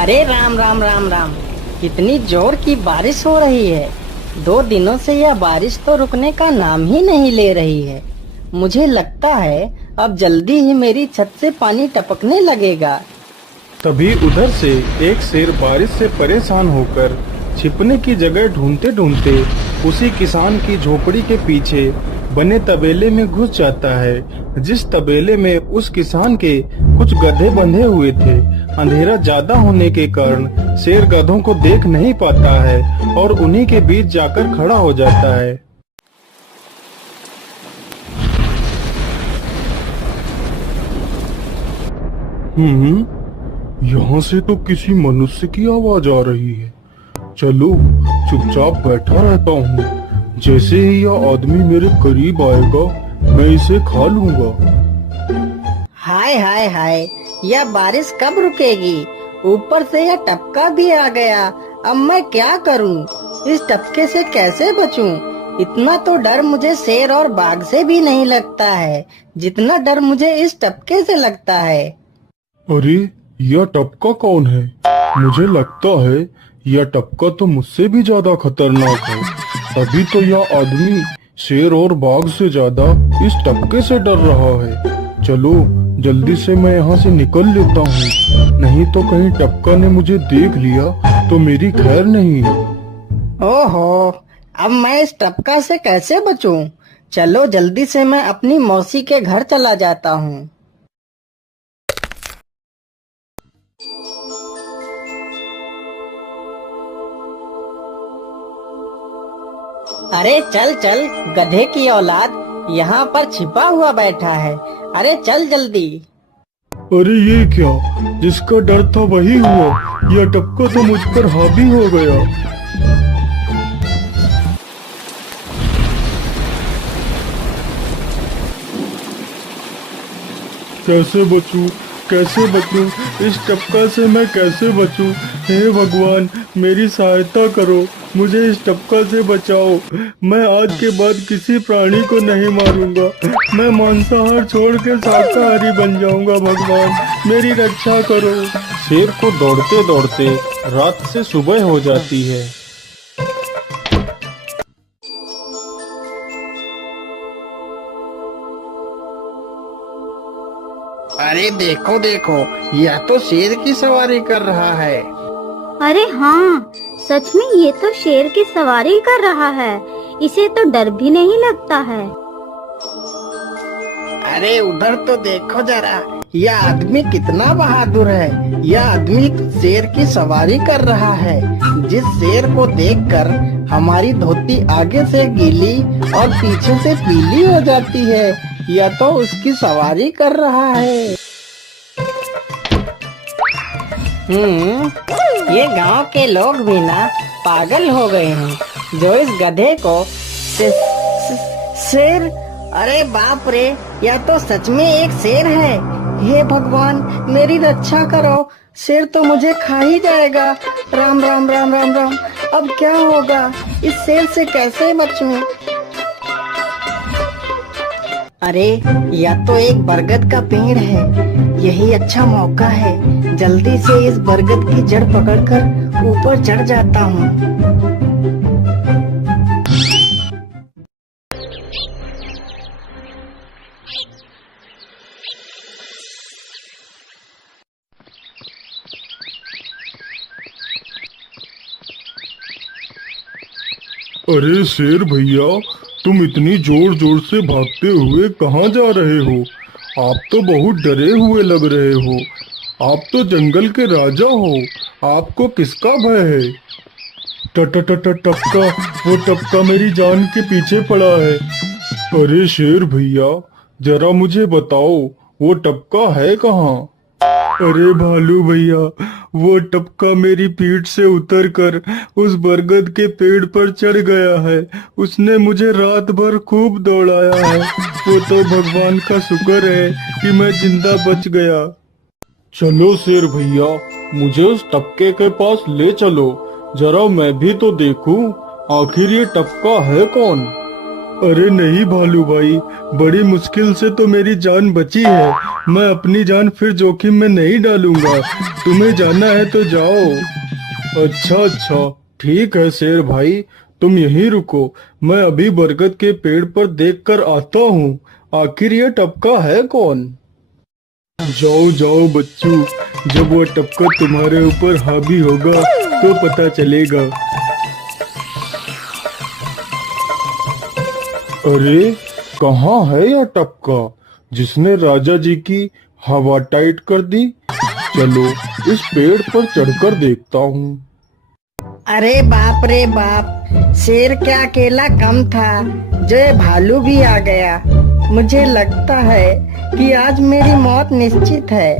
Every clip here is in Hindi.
अरे राम राम राम राम। कितनी जोर की बारिश हो रही है। 2 दिनों से यह बारिश तो रुकने का नाम ही नहीं ले रही है। मुझे लगता है अब जल्दी ही मेरी छत से पानी टपकने लगेगा। तभी उधर से एक शेर बारिश से परेशान होकर छिपने की जगह ढूंढते ढूंढते उसी किसान की झोपड़ी के पीछे बने तबेले में घुस जाता है, जिस तबेले में उस किसान के कुछ गधे बंधे हुए थे। अंधेरा ज्यादा होने के कारण शेर गधों को देख नहीं पाता है और उन्हीं के बीच जाकर खड़ा हो जाता है। यहाँ से तो किसी मनुष्य की आवाज आ रही है। चलो चुपचाप बैठा रहता हूँ। जैसे ही यह आदमी मेरे करीब आएगा मैं इसे खा लूंगा। हाय हाय हाय, यह बारिश कब रुकेगी? ऊपर से यह टपका भी आ गया। अब मैं क्या करूं? इस टपके से कैसे बचूं? इतना तो डर मुझे शेर और बाघ से भी नहीं लगता है जितना डर मुझे इस टपके से लगता है। अरे यह टपका कौन है? मुझे लगता है यह टपका तो मुझसे भी ज्यादा खतरनाक है। अभी तो यह आदमी शेर और बाघ से ज्यादा इस टपके से डर रहा है। चलो जल्दी से मैं यहाँ से निकल लेता हूँ, नहीं तो कहीं टपका ने मुझे देख लिया तो मेरी खैर नहीं। ओहो, अब मैं इस टपका से कैसे बचूं? चलो जल्दी से मैं अपनी मौसी के घर चला जाता हूँ। अरे चल चल गधे की औलाद, यहाँ पर छिपा हुआ बैठा है। अरे चल जल्दी। अरे ये क्या, जिसका डर था वही हुआ। यह टपका तो मुझ पर हावी हो गया। कैसे बचूं? कैसे बचूं? इस टपका से मैं कैसे बचूं? हे भगवान मेरी सहायता करो, मुझे इस टपका से बचाओ। मैं आज के बाद किसी प्राणी को नहीं मारूंगा। मैं मांसाहार छोड़ के शाकाहारी बन जाऊंगा। भगवान मेरी रक्षा करो। शेर को दौड़ते दौड़ते रात से सुबह हो जाती है। अरे देखो देखो, यह तो शेर की सवारी कर रहा है। अरे हाँ, सच में ये तो शेर की सवारी कर रहा है। इसे तो डर भी नहीं लगता है। अरे उधर तो देखो जरा, यह आदमी कितना बहादुर है। यह आदमी शेर की सवारी कर रहा है। जिस शेर को देखकर हमारी धोती आगे से गीली और पीछे से पीली हो जाती है, यह तो उसकी सवारी कर रहा है। ये गांव के लोग भी ना पागल हो गए हैं जो इस गधे को शेर। अरे बाप रे, यह तो सच में एक शेर है। हे भगवान मेरी रक्षा करो, शेर तो मुझे खा ही जाएगा। राम राम राम राम राम, अब क्या होगा? इस शेर से कैसे बचूं? अरे यह तो एक बरगद का पेड़ है। यही अच्छा मौका है, जल्दी से इस बरगद की जड़ पकड़कर ऊपर चढ़ जाता हूँ। अरे शेर भैया, तुम इतनी जोर जोर से भागते हुए कहाँ जा रहे हो? आप तो बहुत डरे हुए लग रहे हो। आप तो जंगल के राजा हो, आपको किसका भय है? टपका, वो टपका मेरी जान के पीछे पड़ा है। अरे शेर भैया, जरा मुझे बताओ वो टपका है कहाँ? अरे भालू भैया, वो टपका मेरी पीठ से उतरकर उस बरगद के पेड़ पर चढ़ गया है। उसने मुझे रात भर खूब दौड़ाया है। वो तो भगवान का शुक्र है कि मैं जिंदा बच गया। चलो शेर भैया, मुझे उस टपके के पास ले चलो, जरा मैं भी तो देखूं आखिर ये टपका है कौन। अरे नहीं भालू भाई, बड़ी मुश्किल से तो मेरी जान बची है। मैं अपनी जान फिर जोखिम में नहीं डालूंगा। तुम्हें जाना है तो जाओ। अच्छा अच्छा, ठीक है शेर भाई, तुम यहीं रुको। मैं अभी बरगद के पेड़ पर देख कर आता हूँ। आखिर ये टपका है कौन? जाओ जाओ बच्चों, जब वो टपका तुम्हारे ऊपर हावी होगा तो पता चलेगा। अरे कहाँ है यह टपका जिसने राजा जी की हवा टाइट कर दी? चलो इस पेड़ पर चढ़कर देखता हूँ। अरे बाप रे बाप, शेर क्या अकेला कम था, जो ये भालू भी आ गया। मुझे लगता है कि आज मेरी मौत निश्चित है।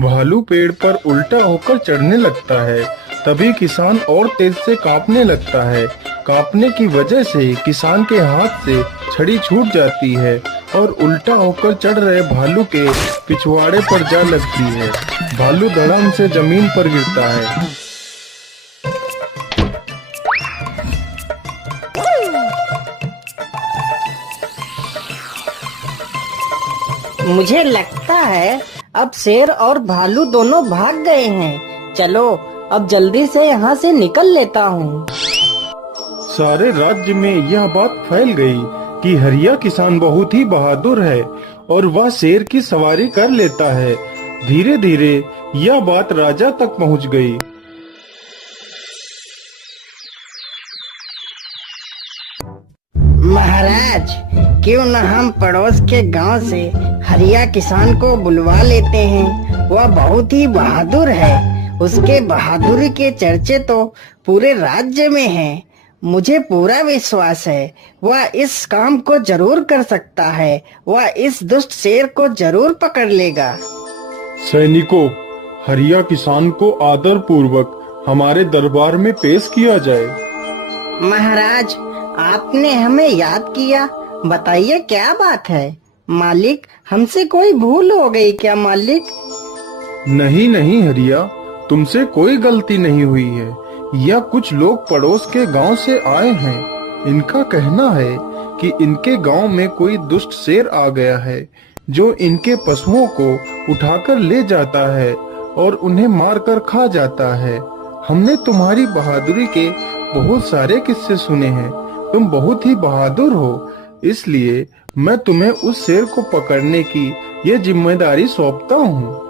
भालू पेड़ पर उल्टा होकर चढ़ने लगता है, तभी किसान और तेज से कांपने लगता है। कांपने की वजह से किसान के हाथ से छड़ी छूट जाती है और उल्टा होकर चढ़ रहे भालू के पिछवाड़े पर जा लगती है। भालू धड़ाम से जमीन पर गिरता है। मुझे लगता है अब शेर और भालू दोनों भाग गए हैं। चलो अब जल्दी से यहाँ से निकल लेता हूँ। सारे राज्य में यह बात फैल गई कि हरिया किसान बहुत ही बहादुर है और वह शेर की सवारी कर लेता है। धीरे धीरे यह बात राजा तक पहुँच गई। महाराज, क्यों न हम पड़ोस के गांव से हरिया किसान को बुलवा लेते हैं। वह बहुत ही बहादुर है। उसके बहादुरी के चर्चे तो पूरे राज्य में हैं। मुझे पूरा विश्वास है वह इस काम को जरूर कर सकता है। वह इस दुष्ट शेर को जरूर पकड़ लेगा। सैनिकों, हरिया किसान को आदर पूर्वक हमारे दरबार में पेश किया जाए। महाराज, आपने हमें याद किया। बताइए क्या बात है। मालिक, हमसे कोई भूल हो गई क्या मालिक? नहीं नहीं हरिया, तुमसे कोई गलती नहीं हुई है। यह कुछ लोग पड़ोस के गांव से आए हैं। इनका कहना है कि इनके गांव में कोई दुष्ट शेर आ गया है जो इनके पशुओं को उठाकर ले जाता है और उन्हें मारकर खा जाता है। हमने तुम्हारी बहादुरी के बहुत सारे किस्से सुने हैं। तुम बहुत ही बहादुर हो, इसलिए मैं तुम्हें उस शेर को पकड़ने की ये जिम्मेदारी सौंपता हूँ।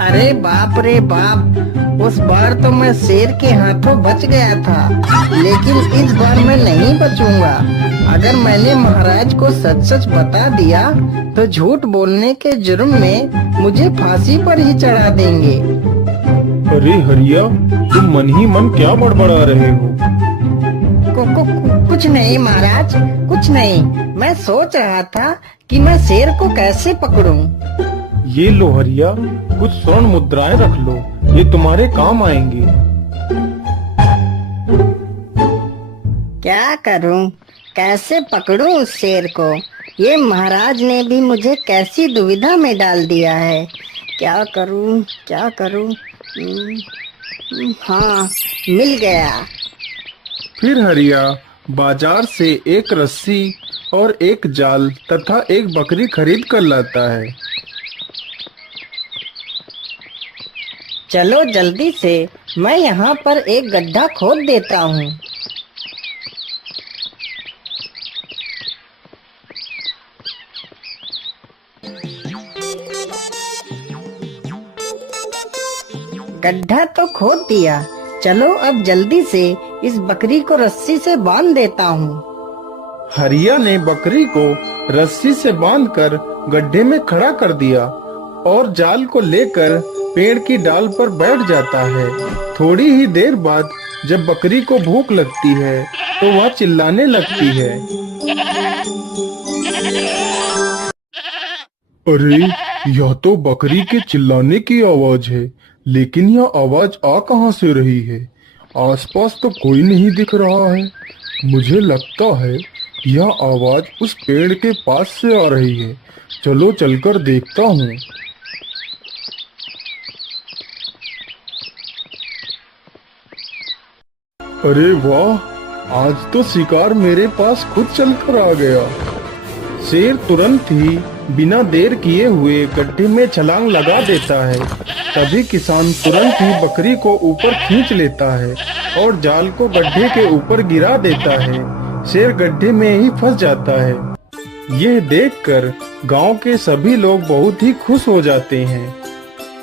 अरे बाप रे बाप, उस बार तो मैं शेर के हाथों बच गया था, लेकिन इस बार मैं नहीं बचूंगा। अगर मैंने महाराज को सच सच बता दिया तो झूठ बोलने के जुर्म में मुझे फांसी पर ही चढ़ा देंगे। अरे हरिया, तुम मन ही मन क्या बड़बड़ा रहे हो? कुछ नहीं महाराज, कुछ नहीं। मैं सोच रहा था कि मैं शेर को कैसे पकड़ूं। ये लो हरिया, कुछ स्वर्ण मुद्राएं रख लो, ये तुम्हारे काम आएंगी। क्या करूं, कैसे पकड़ूं उस शेर को? ये महाराज ने भी मुझे कैसी दुविधा में डाल दिया है। क्या करूं, क्या करूं? हाँ, मिल गया। फिर हरिया बाजार से एक रस्सी और एक जाल तथा एक बकरी खरीद कर लाता है। चलो जल्दी से, मैं यहाँ पर एक गड्ढा खोद देता हूँ। गड्ढा तो खोद दिया। चलो अब जल्दी से इस बकरी को रस्सी से बांध देता हूँ। हरिया ने बकरी को रस्सी से बांधकर गड्ढे में खड़ा कर दिया और जाल को लेकर पेड़ की डाल पर बैठ जाता है। थोड़ी ही देर बाद जब बकरी को भूख लगती है तो वह चिल्लाने लगती है। अरे, यह तो बकरी के चिल्लाने की आवाज है, लेकिन यह आवाज आ कहां से रही है? आसपास तो कोई नहीं दिख रहा है। मुझे लगता है यह आवाज उस पेड़ के पास से आ रही है। चलो चलकर देखता हूँ। अरे वाह, आज तो शिकार मेरे पास खुद चलकर आ गया। शेर तुरंत ही बिना देर किए हुए गड्ढे में छलांग लगा देता है। तभी किसान तुरंत ही बकरी को ऊपर खींच लेता है और जाल को गड्ढे के ऊपर गिरा देता है। शेर गड्ढे में ही फंस जाता है। यह देखकर गांव के सभी लोग बहुत ही खुश हो जाते हैं।